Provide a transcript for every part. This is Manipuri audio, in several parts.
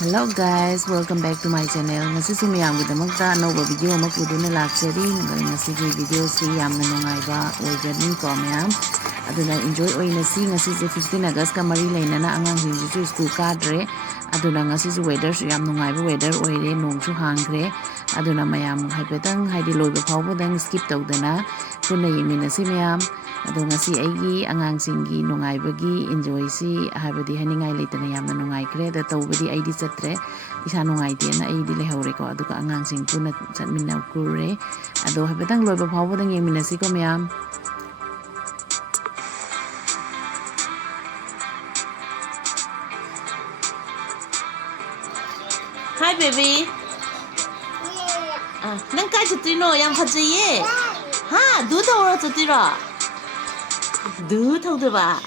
Hello guys, welcome back to my channel. Ngasi si miyam gidamagta anova video ama puduna laksari ngasi gi video si yamna nungaiba oigani ko miyam aduna enjoy oina si ngasi se 15 August ka mari lainana angang hinju school kadre aduna ngasi su weather su yam nungaiba weather oire nong su hangre aduna mayam haipetang haidi loiba phawbadang skip tawdana puna yemina si miyam ado ngasi aigi angang singi nungaibagi enjoy si habadi haningai leitana yamna nungaikre da tawbadi aidi chatre isa nungaite na aidi lehore ko aduka angang sing puna chatminna kure ado habetang loiba phawbadang yemina si ko miyam. Hi baby. Nang kai chatino yam phajaye. Ha, du thawra chatira. Du thawdeba.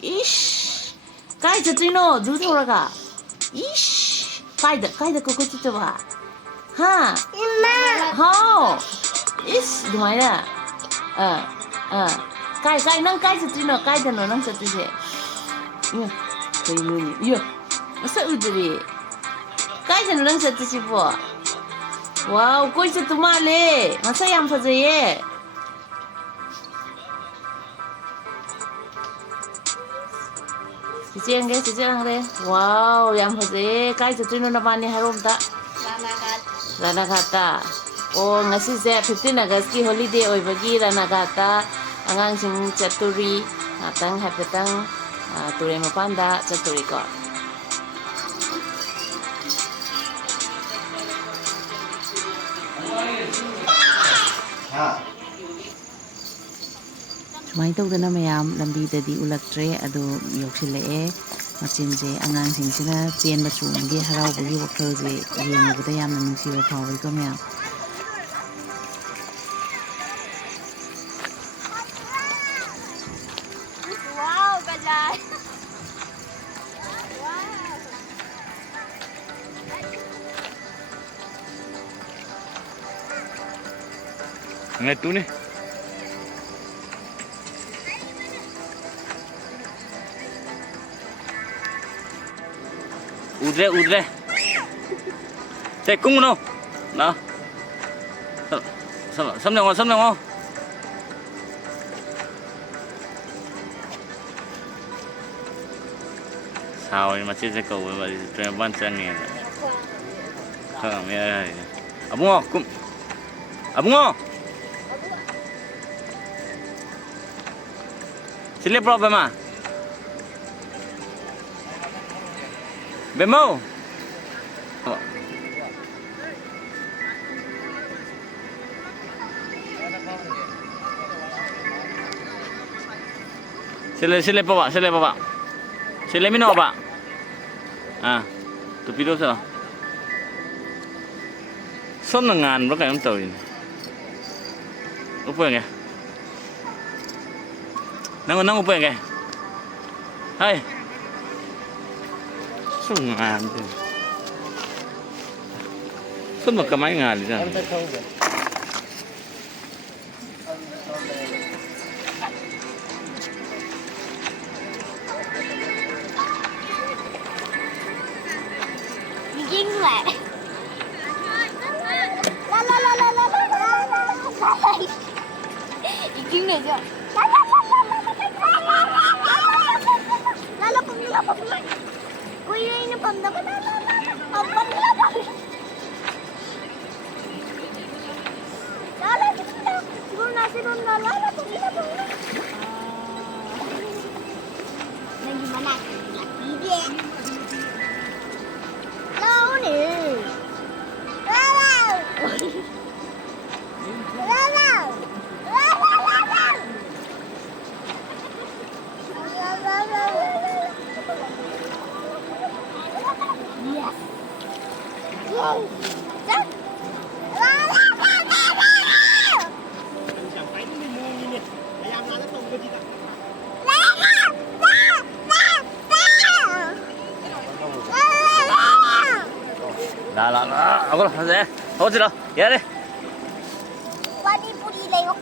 Ish. Kai chatino du thawraga. Ish. Kaida ko chitaba. Ha. How? Ish, dumaina. Kai nang kai chatino kai da no nang chatise. Iya. Kai nuni. Iya. Masa udri. Kai da no nang chatise po. Wow, koi chatumale. Masa yam phajaye. Cici angre. Wow, yang phajaye. Kai chatino na bani harom ta. Ranagata. Oh, ngasi se 15 August ki holiday oibagi Ranagata. Angang sing chaturi. Atang hapetang ture mapanda chaturi ko. Sumay tawdana mayam lambidadi ulaktre ado yoksillee machinse angangsingchina chenba chunggi haraubagi wakhalje yengubada yamna nungsiba phawai ko mayam. Wow, gajah. Ngeliat tuh nih. Udre. Tekung no. Nah. Sam nong. Sao mà chết cái cầu mà trên ban chân này. Không nghe. Abungo, kum. Abungo. Sila problem ah. Bemo. Sila pa ba? Sila mino ba? Tupido sa. Son ngan ba kayong tawin? Upo nga. Nang upo nga. Hai. Sungan din. Sun magkamay nga din. Begin lại. Begin này chưa? Ui, nó cầm đâu có không bắn lắm. Đó là Sirun na lala kung ina po. Nagimana? Hindi. Launi. Lalaw. Lalaw. Yes. Wow. Đó, ako lang, deh. Ako sila, yari. Pwede po nila yung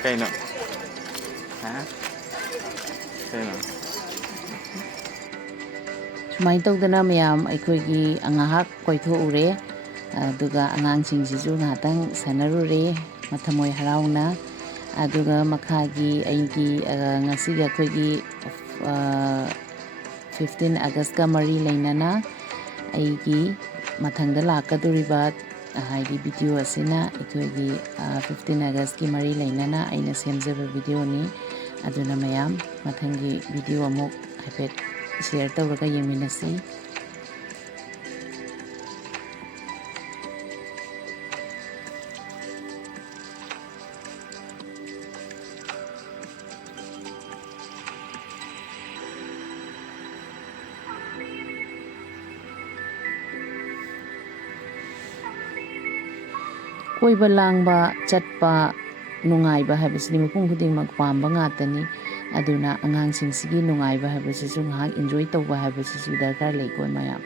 Kayno? Ha? Kayno? Sumayin tawdana mayam aikoigi angahak koithokure aduga angangsingsisu ngahatang sanarure mathamoy harauna aduga makhagi aigi ngasiga aikoigi 15 August ka mari lainana aigi mathangda lakaduriba haidi video asina aikoigi 15 August ki mari lainana aina semjaba video ni aduna mayam mathangi video amuk haipet share tawraga yengminasi. Koiba langba chatpa nungaiba habisini mapung khudingmak pamba ngatani aduna angangsing sigi nungaiba habisisu ngahak enjoy tawba habisisu darkar lei koi mayam.